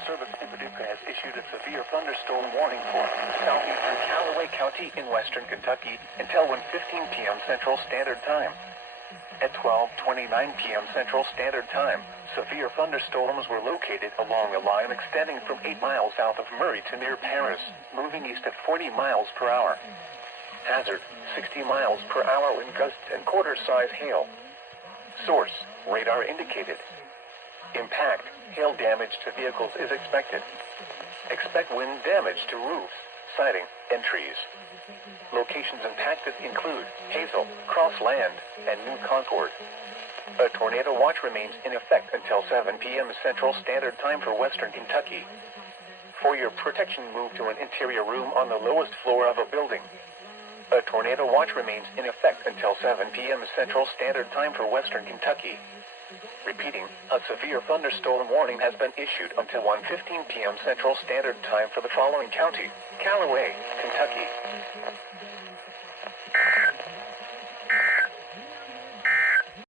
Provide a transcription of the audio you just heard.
Weather Service in Paducah has issued a severe thunderstorm warning for southeastern Callaway County in western Kentucky until 1:15 p.m. Central Standard Time. At 12:29 p.m. Central Standard Time, severe thunderstorms were located along a line extending from 8 miles south of Murray to near Paris, moving east at 40 miles per hour. Hazard, 60 miles per hour wind gusts and quarter-size hail. Source, radar indicated. Impact, hail damage to vehicles is expected. Expect wind damage to roofs, siding, and trees. Locations impacted include Hazel, Crossland, and New Concord. A tornado watch remains in effect until 7 p.m. Central Standard Time for western Kentucky. For your protection, move to an interior room on the lowest floor of a building. A tornado watch remains in effect until 7 p.m. Central Standard Time for western Kentucky. Repeating, a severe thunderstorm warning has been issued until 1:15 p.m. Central Standard Time for the following county: Callaway, Kentucky.